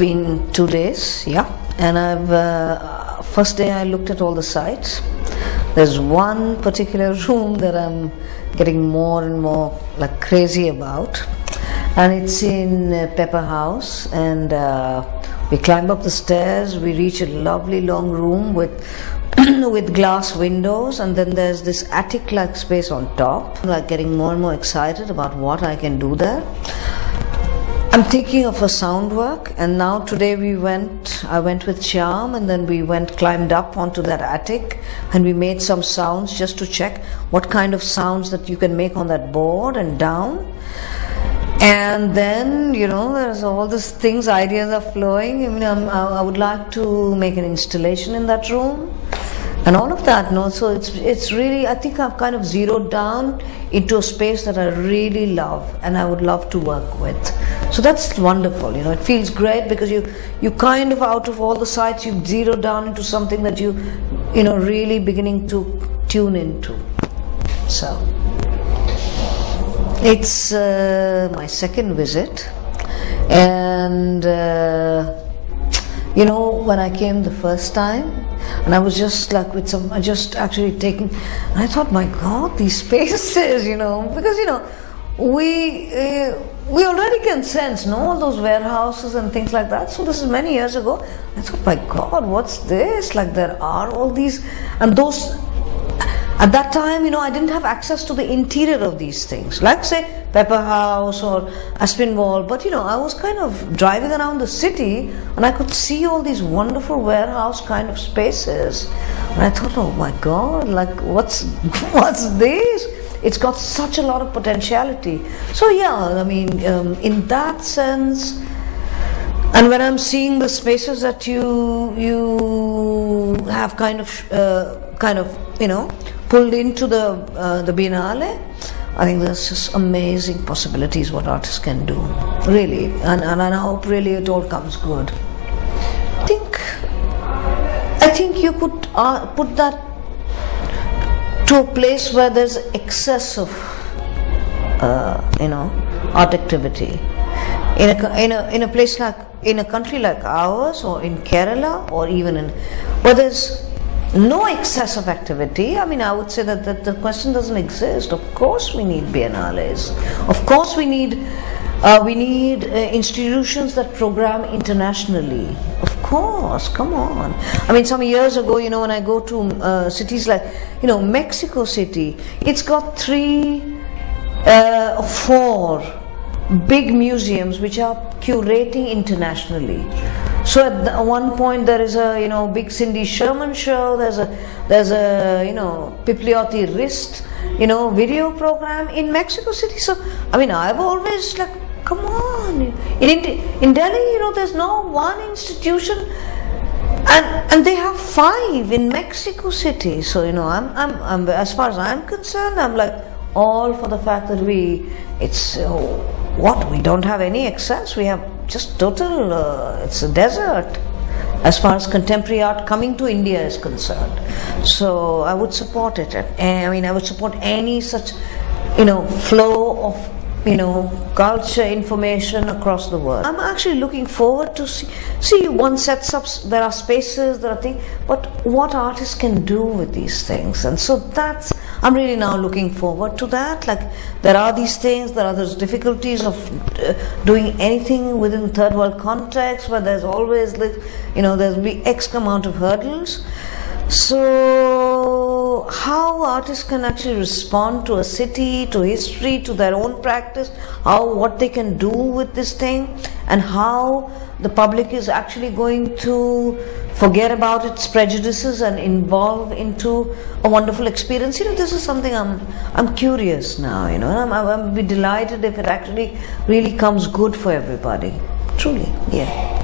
Been 2 days, yeah, and I've first day I looked at all the sites. There's one particular room that I'm getting more and more like crazy about, and it's in Pepper House, and we climb up the stairs, we reach a lovely long room with with glass windows, and then there's this attic like space on top. I'm like getting more and more excited about what I can do there. I'm thinking of a sound work, and now today I went with Shyam, and then we climbed up onto that attic, and we made some sounds just to check what kind of sounds that you can make on that board and down. And then, there's all these things, ideas are flowing. I mean, I would like to make an installation in that room and all of that. So it's really, I think I've kind of zeroed down into a space that I really love and I would love to work with. So that's wonderful, it feels great because you kind of, out of all the sites, you've zeroed down into something that you really beginning to tune into. So it's my second visit, and when I came the first time, and I was just like actually taking, and I thought, my God, these spaces, because we already can sense, all those warehouses and things like that. So this is many years ago. I thought, my God, what's this? Like, there are all these, and those. At that time, I didn't have access to the interior of these things, like say Pepper House or Aspinwall, but I was kind of driving around the city and I could see all these wonderful warehouse kind of spaces. And I thought, oh my God, like what's this? It's got such a lot of potentiality. So yeah, I mean, in that sense, and when I'm seeing the spaces that you have kind of pulled into the Biennale, I think there's just amazing possibilities what artists can do, really, and I hope really it all comes good. I think you could put that to a place where there's excess of art activity in a place like, in a country like ours, or in Kerala, or even where there's no excess of activity. I mean, I would say that the question doesn't exist. Of course we need biennales. Of course we need institutions that program internationally. Of course, come on. I mean, some years ago, when I go to cities like, Mexico City, it's got 3 or 4 big museums which are curating internationally. So at one point there is a big Cindy Sherman show. There's a Pipliotti wrist video program in Mexico City. So I mean, I've always like, come on. In Delhi, there's no one institution, and they have 5 in Mexico City. So I'm as far as I'm concerned, I'm like all for the fact that we don't have any excess. We have just total, it's a desert as far as contemporary art coming to India is concerned. So I would support it. I mean, I would support any such, flow of, culture, information across the world. I'm actually looking forward to see one sets up, there are spaces, there are things, but what artists can do with these things. And so I'm really now looking forward to that. Like, there are these things, there are those difficulties of doing anything within third world context, where there's always, there'll be X amount of hurdles. So how artists can actually respond to a city, to history, to their own practice, what they can do with this thing, and how the public is actually going to forget about its prejudices and involve into a wonderful experience. This is something I'm curious now, and I'll be delighted if it actually really comes good for everybody. Truly, yeah.